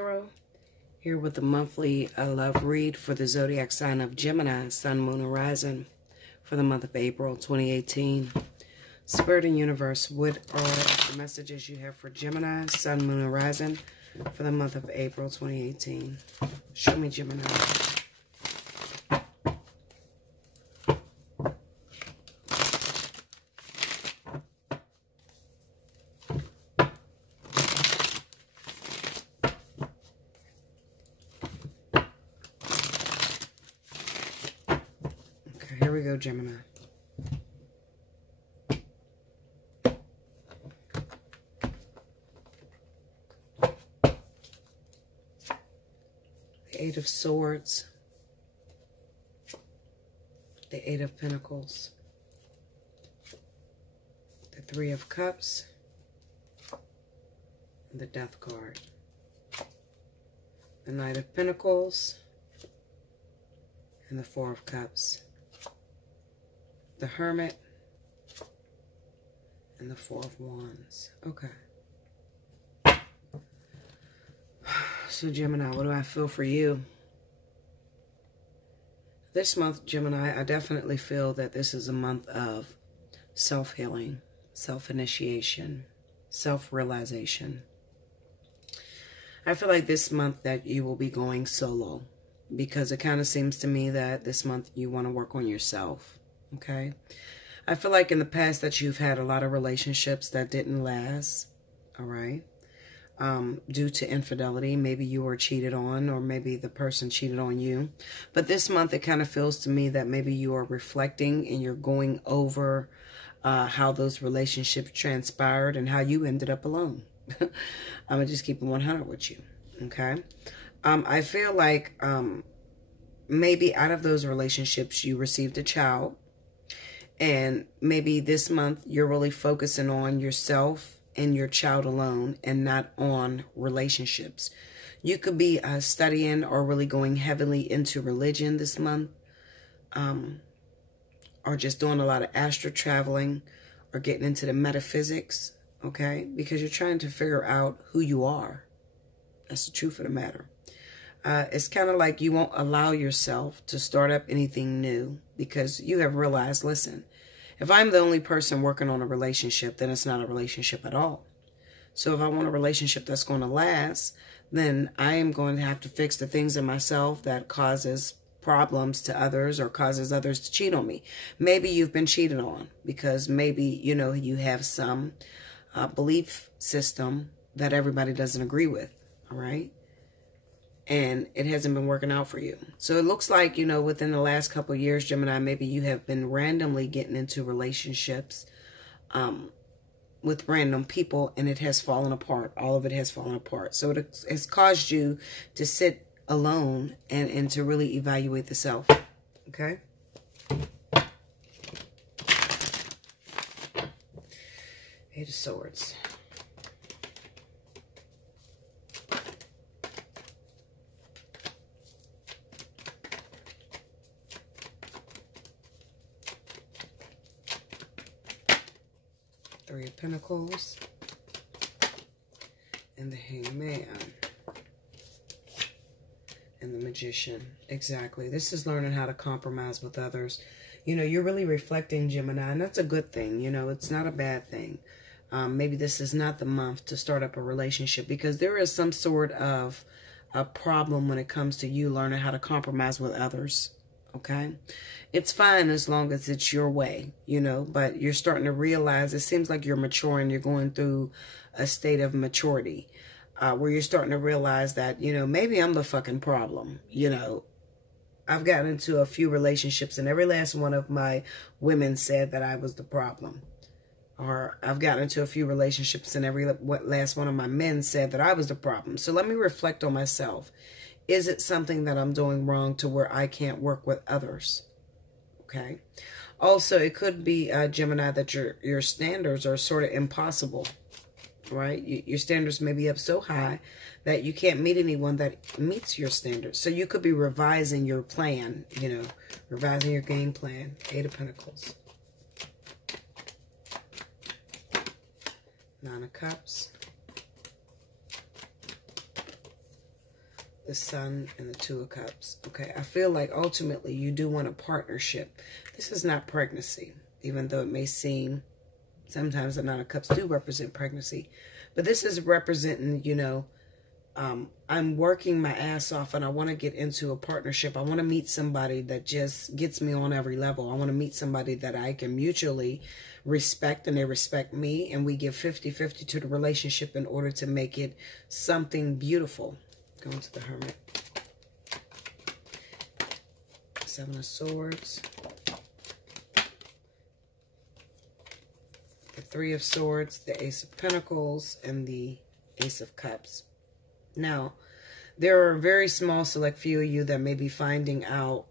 Tarot, here with the monthly love read for the zodiac sign of Gemini, Sun, Moon, and Rising for the month of April 2018. Spirit and Universe, what are the messages you have for Gemini, Sun, Moon, and Rising for the month of April 2018? Show me, Gemini. Here we go, Gemini. The Eight of Swords. The Eight of Pentacles. The Three of Cups. And the Death card. The Knight of Pentacles. And the Four of Cups. The Hermit, and the Four of Wands. Okay. So, Gemini, what do I feel for you? This month, Gemini, I definitely feel that this is a month of self-healing, self-initiation, self-realization. I feel like this month that you will be going solo, because it kind of seems to me that this month you want to work on yourself. Okay, I feel like in the past that you've had a lot of relationships that didn't last, all right, due to infidelity. Maybe you were cheated on, or maybe the person cheated on you. But this month, it kind of feels to me that maybe you are reflecting and you're going over how those relationships transpired and how you ended up alone. I'm going to just keep it 100 with you, okay? I feel like maybe out of those relationships, you received a child. And maybe this month you're really focusing on yourself and your child alone and not on relationships. You could be studying or really going heavily into religion this month. Or just doing a lot of astral traveling or getting into the metaphysics. Okay? Because you're trying to figure out who you are. That's the truth of the matter. It's kind of like you won't allow yourself to start up anything new because you have realized, listen, if I'm the only person working on a relationship, then it's not a relationship at all. So if I want a relationship that's going to last, then I am going to have to fix the things in myself that causes problems to others or causes others to cheat on me. Maybe you've been cheated on because maybe, you know, you have some belief system that everybody doesn't agree with, all right? And it hasn't been working out for you. So it looks like, you know, within the last couple of years, Gemini, maybe you have been randomly getting into relationships with random people, and it has fallen apart. All of it has fallen apart. So it has caused you to sit alone and to really evaluate the self. Okay? Eight of Swords. Three of Pentacles, and the Hangman, and the Magician. Exactly. This is learning how to compromise with others. You know, you're really reflecting, Gemini, and that's a good thing. You know, it's not a bad thing. Maybe this is not the month to start up a relationship because there is some sort of a problem when it comes to you learning how to compromise with others. Okay, it's fine as long as it's your way, you know, but you're starting to realize, it seems like you're maturing, you're going through a state of maturity, where you're starting to realize that, you know, maybe I'm the fucking problem. You know, I've gotten into a few relationships and every last one of my women said that I was the problem. Or I've gotten into a few relationships and every last one of my men said that I was the problem. So let me reflect on myself. Is it something that I'm doing wrong to where I can't work with others? Okay. Also, it could be, Gemini, that your standards are sort of impossible, right? Your standards may be up so high that you can't meet anyone that meets your standards. So you could be revising your plan, you know, revising your game plan. Eight of Pentacles. Nine of Cups. the Sun and the Two of Cups. Okay, I feel like ultimately you do want a partnership. This is not pregnancy, even though it may seem sometimes the Nine of Cups do represent pregnancy. But this is representing, you know, I'm working my ass off and I want to get into a partnership. I want to meet somebody that just gets me on every level. I want to meet somebody that I can mutually respect and they respect me, and we give 50-50 to the relationship in order to make it something beautiful. Going to the Hermit. Seven of Swords. The Three of Swords, the Ace of Pentacles, and the Ace of Cups. Now, there are a very small select few of you that may be finding out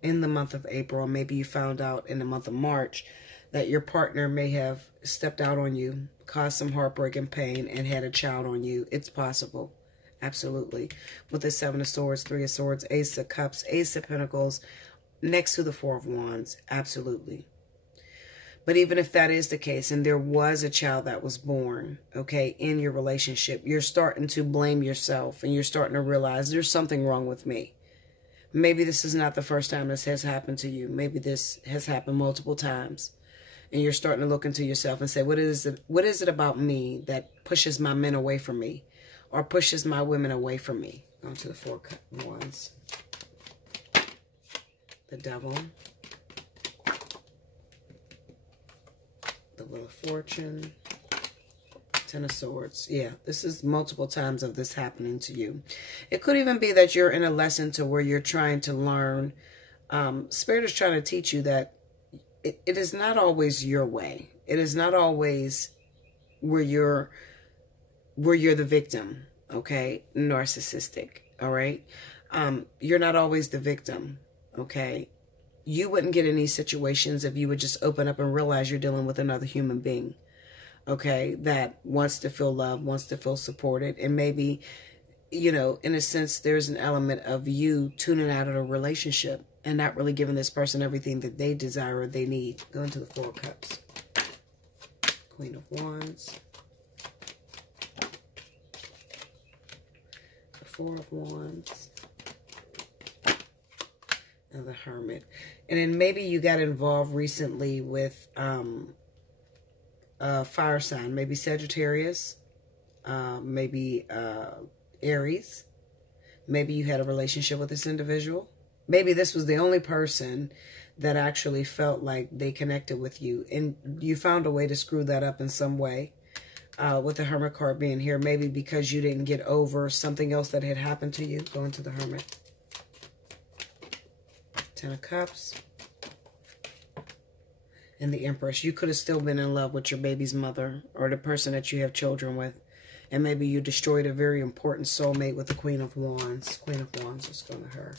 in the month of April, maybe you found out in the month of March, that your partner may have stepped out on you, caused some heartbreak and pain, and had a child on you. It's possible. Absolutely. With the Seven of Swords, Three of Swords, Ace of Cups, Ace of Pentacles, next to the Four of Wands. Absolutely. But even if that is the case, and there was a child that was born, okay, in your relationship, you're starting to blame yourself, and you're starting to realize there's something wrong with me. Maybe this is not the first time this has happened to you. Maybe this has happened multiple times. And you're starting to look into yourself and say, what is it about me that pushes my men away from me, or pushes my women away from me? Going to the Four of Wands. The Devil. The Wheel of Fortune. Ten of Swords. Yeah, this is multiple times of this happening to you. It could even be that you're in a lesson to where you're trying to learn. Spirit is trying to teach you that it is not always your way. It is not always where you're the victim, okay? Narcissistic, all right? You're not always the victim, okay? You wouldn't get in these situations if you would just open up and realize you're dealing with another human being, okay, that wants to feel loved, wants to feel supported, and maybe, you know, in a sense, there's an element of you tuning out of a relationship and not really giving this person everything that they desire or they need. Go into the Four of Cups. Queen of Wands. The Four of Wands. And the Hermit. And then maybe you got involved recently with a fire sign. Maybe Sagittarius. Maybe Aries. Maybe you had a relationship with this individual. Maybe this was the only person that actually felt like they connected with you, and you found a way to screw that up in some way. With the Hermit card being here, maybe because you didn't get over something else that had happened to you. Go into the Hermit. Ten of Cups. And the Empress. You could have still been in love with your baby's mother or the person that you have children with. And maybe you destroyed a very important soulmate with the Queen of Wands. Queen of Wands, let's go to her.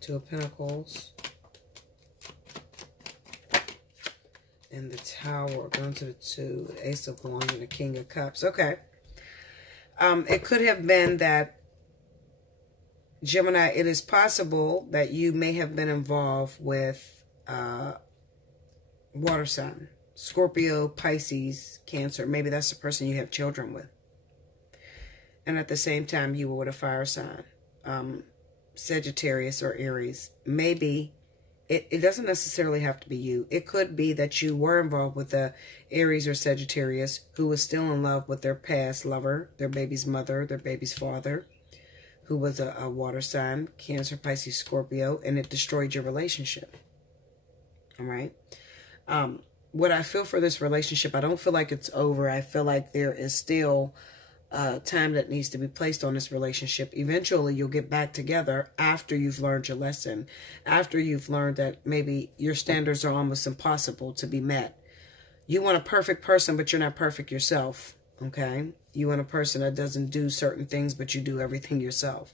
Two of Pentacles. And the Tower. Going to the Two. Ace of Wands and the King of Cups. Okay. It could have been that, Gemini, it is possible that you may have been involved with water sign. Scorpio, Pisces, Cancer. Maybe that's the person you have children with. And at the same time, you were with a fire sign. Sagittarius or Aries. Maybe it doesn't necessarily have to be you. It could be that you were involved with a Aries or Sagittarius who was still in love with their past lover, their baby's mother, their baby's father, who was a water sign, Cancer, Pisces, Scorpio, and it destroyed your relationship. All right? What I feel for this relationship, I don't feel like it's over. I feel like there is still time that needs to be placed on this relationship. Eventually, you'll get back together after you've learned your lesson, after you've learned that maybe your standards are almost impossible to be met. You want a perfect person, but you're not perfect yourself, okay? You want a person that doesn't do certain things, but you do everything yourself.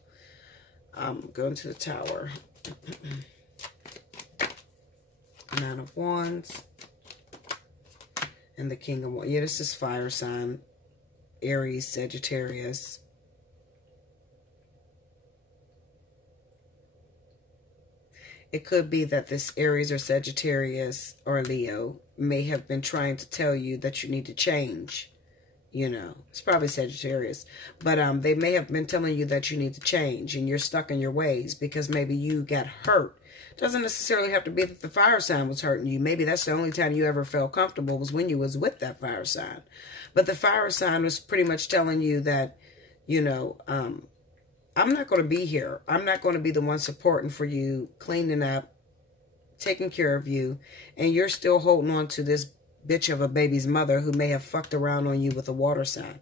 Going to the Tower. Nine of Wands. And the King of Wands. Yeah, this is fire sign. Aries, Sagittarius. It could be that this Aries or Sagittarius or Leo may have been trying to tell you that you need to change. You know, it's probably Sagittarius. But they may have been telling you that you need to change and you're stuck in your ways because maybe you got hurt. Doesn't necessarily have to be that the fire sign was hurting you. Maybe that's the only time you ever felt comfortable was when you was with that fire sign. But the fire sign was pretty much telling you that, you know, I'm not going to be here. I'm not going to be the one supporting for you, cleaning up, taking care of you, and you're still holding on to this bitch of a baby's mother who may have fucked around on you with a water sign.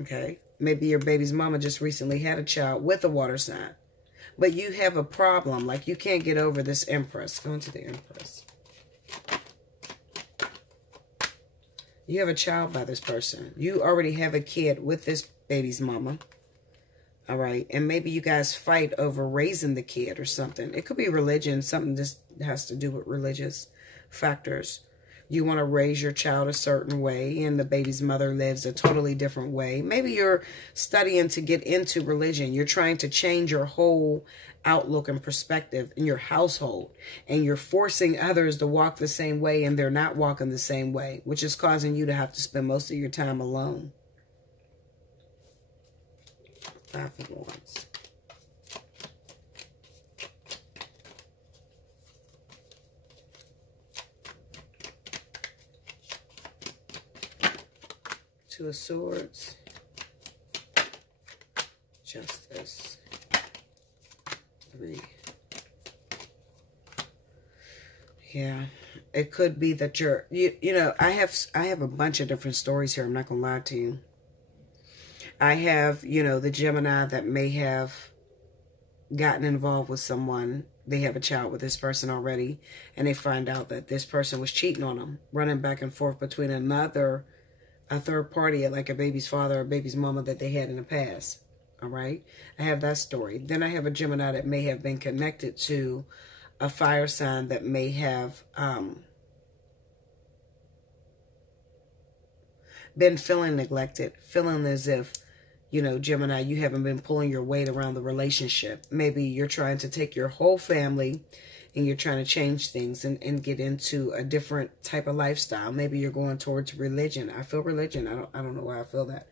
Okay? Maybe your baby's mama just recently had a child with a water sign. But you have a problem. Like, you can't get over this Empress. Go into the Empress. You have a child by this person. You already have a kid with this baby's mama. All right? And maybe you guys fight over raising the kid or something. It could be religion. Something just has to do with religious factors. You want to raise your child a certain way, and the baby's mother lives a totally different way. Maybe you're studying to get into religion. You're trying to change your whole outlook and perspective in your household, and you're forcing others to walk the same way, and they're not walking the same way, which is causing you to have to spend most of your time alone. Five of Wands. Two of Swords, Justice, 3. Yeah, it could be that you're, you know, I have a bunch of different stories here. I'm not gonna lie to you. I have, you know, the Gemini that may have gotten involved with someone. They have a child with this person already, and they find out that this person was cheating on them, running back and forth between a third party, like a baby's father or baby's mama that they had in the past. All right. I have that story. Then I have a Gemini that may have been connected to a fire sign that may have been feeling neglected, feeling as if, you know, Gemini, you haven't been pulling your weight around the relationship. Maybe you're trying to take your whole family and you're trying to change things and get into a different type of lifestyle. Maybe you're going towards religion. I feel religion. I don't know why I feel that.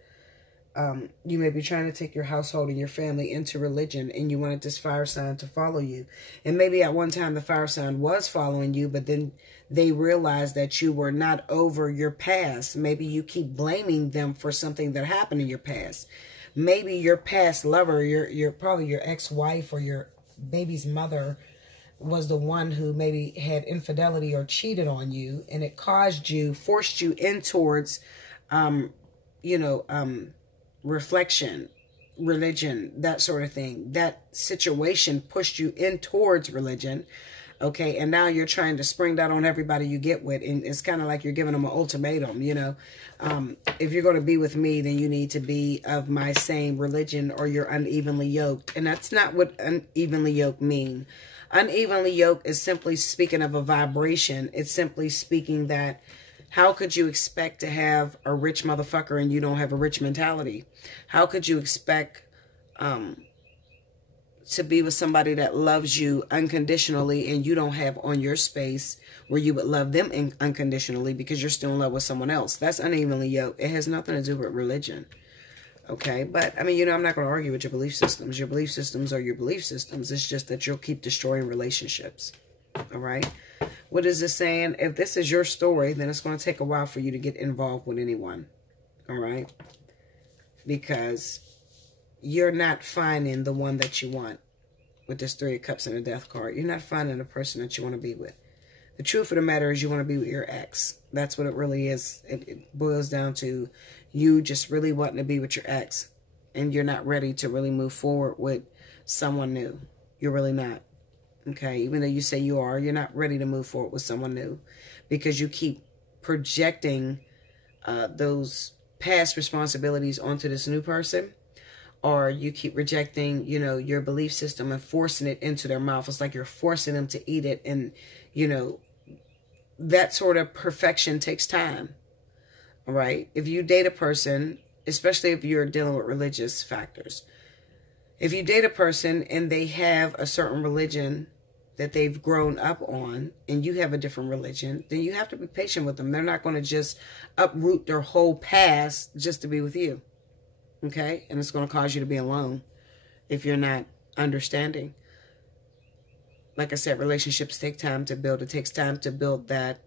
You may be trying to take your household and your family into religion, and you wanted this fire sign to follow you. And maybe at one time the fire sign was following you, but then they realized that you were not over your past. Maybe you keep blaming them for something that happened in your past. Maybe your past lover, your probably your ex-wife or your baby's mother was the one who maybe had infidelity or cheated on you, and it caused you, forced you in towards, reflection, religion, that sort of thing. That situation pushed you in towards religion, okay? And now you're trying to spring that on everybody you get with, and it's kind of like you're giving them an ultimatum, you know? If you're going to be with me, then you need to be of my same religion or you're unevenly yoked. And that's not what unevenly yoked mean. Unevenly yoked is simply speaking of a vibration. It's simply speaking that how could you expect to have a rich motherfucker and you don't have a rich mentality? How could you expect to be with somebody that loves you unconditionally and you don't have on your space where you would love them unconditionally because you're still in love with someone else? That's unevenly yoked. It has nothing to do with religion. Okay, but, I mean, you know, I'm not going to argue with your belief systems. Your belief systems are your belief systems. It's just that you'll keep destroying relationships. All right? What is this saying? If this is your story, then it's going to take a while for you to get involved with anyone. All right? Because you're not finding the one that you want with this 3 of Cups and a Death card. You're not finding the person that you want to be with. The truth of the matter is you want to be with your ex. That's what it really is. It boils down to you just really wanting to be with your ex, and you're not ready to really move forward with someone new. You're really not. Okay? Even though you say you are, you're not ready to move forward with someone new because you keep projecting those past responsibilities onto this new person, or you keep rejecting, you know, your belief system and forcing it into their mouth. It's like you're forcing them to eat it, and, you know, that sort of perfection takes time. All right? If you date a person, especially if you're dealing with religious factors, if you date a person and they have a certain religion, that they've grown up on, and you have a different religion, then you have to be patient with them. They're not going to just uproot their whole past just to be with you. Okay? And it's going to cause you to be alone if you're not understanding. Like I said, relationships take time to build. It takes time to build that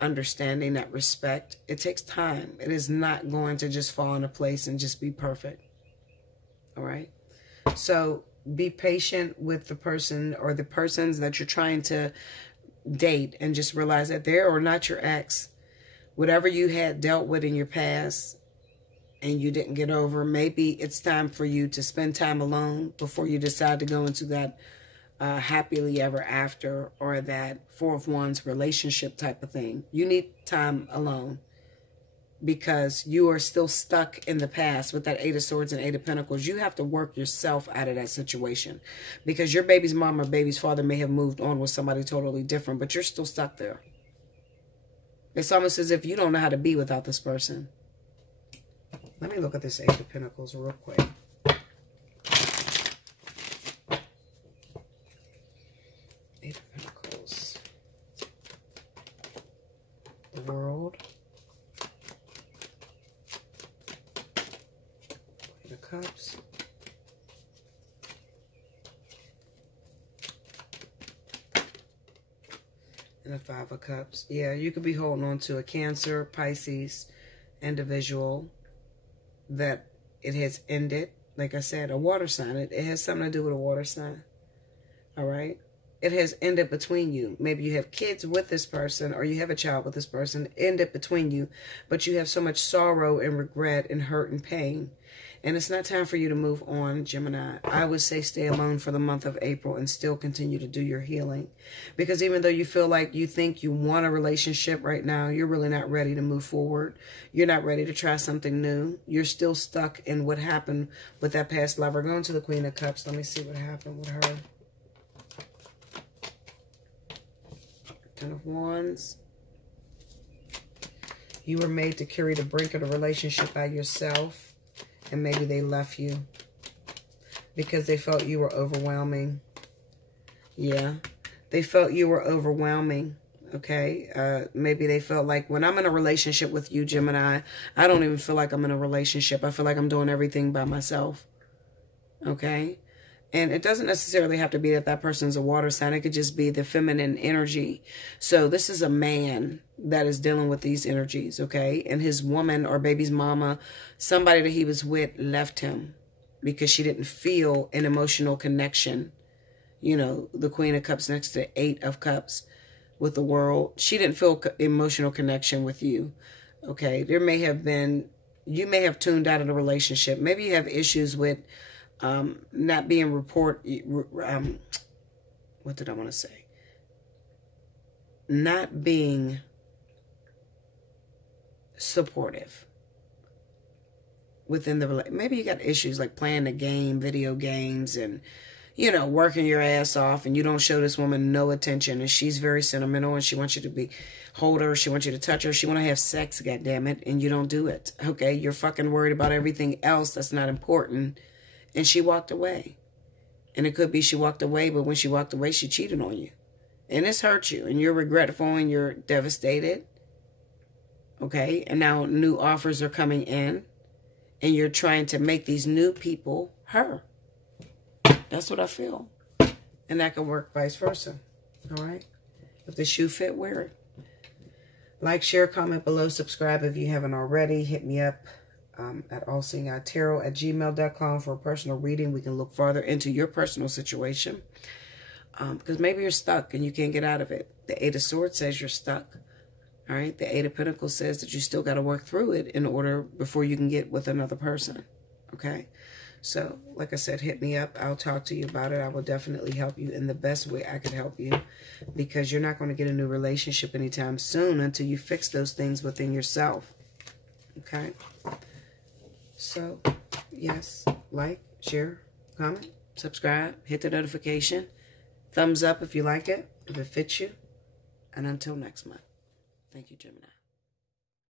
understanding, that respect. It takes time. It is not going to just fall into place and just be perfect. All right? So be patient with the person or the persons that you're trying to date, and just realize that they are not your ex. Whatever you had dealt with in your past and you didn't get over, maybe it's time for you to spend time alone before you decide to go into that happily ever after or that 4 of Wands relationship type of thing. You need time alone because you are still stuck in the past with that 8 of Swords and 8 of Pentacles. You have to work yourself out of that situation because your baby's mom or baby's father may have moved on with somebody totally different, but you're still stuck there. It's almost as if you don't know how to be without this person. Let me look at this 8 of Pentacles real quick. The World, Queen of Cups, and the 5 of Cups. Yeah, you could be holding on to a Cancer, Pisces individual that it has ended. Like I said, a water sign. It has something to do with a water sign. All right? It has ended between you. Maybe you have kids with this person or you have a child with this person. Ended between you. But you have so much sorrow and regret and hurt and pain. And it's not time for you to move on, Gemini. I would say stay alone for the month of April and still continue to do your healing. Because even though you feel like you think you want a relationship right now, you're really not ready to move forward. You're not ready to try something new. You're still stuck in what happened with that past lover. Going to the Queen of Cups. Let me see what happened with her. 10 of Wands. You were made to carry the brink of the relationship by yourself. And maybe they left you because they felt you were overwhelming. Yeah. They felt you were overwhelming. Okay. Maybe they felt like when I'm in a relationship with you, Gemini, I don't even feel like I'm in a relationship. I feel like I'm doing everything by myself. Okay. And it doesn't necessarily have to be that that person's a water sign. It could just be the feminine energy. So this is a man that is dealing with these energies, okay? And his woman or baby's mama, somebody that he was with, left him because she didn't feel an emotional connection. You know, the Queen of Cups next to the 8 of Cups with the World. She didn't feel emotional connection with you, okay? There may have been, you may have tuned out of the relationship. Maybe you have issues with not being what did I want to say? Not being supportive within the relationship. Maybe you got issues like playing the game, video games, and, you know, working your ass off, and you don't show this woman no attention, and she's very sentimental, and she wants you to hold her, she wants you to touch her, she want to have sex, goddammit, and you don't do it, okay? You're fucking worried about everything else that's not important. And she walked away. And it could be she walked away, but when she walked away, she cheated on you. And it's hurt you. And you're regretful and you're devastated. Okay? And now new offers are coming in. And you're trying to make these new people her. That's what I feel. And that can work vice versa. All right? If the shoe fit, wear it. Like, share, comment below, subscribe if you haven't already. Hit me up. At Allseeingeyetarot@gmail.com for a personal reading. We can look farther into your personal situation. Because maybe you're stuck and you can't get out of it. The 8 of Swords says you're stuck. All right. The 8 of Pentacles says that you still got to work through it in order before you can get with another person. Okay. So, like I said, hit me up. I'll talk to you about it. I will definitely help you in the best way I could help you. Because you're not going to get a new relationship anytime soon until you fix those things within yourself. Okay. So, yes, like, share, comment, subscribe, hit the notification, thumbs up if you like it, if it fits you, and until next month. Thank you, Gemini.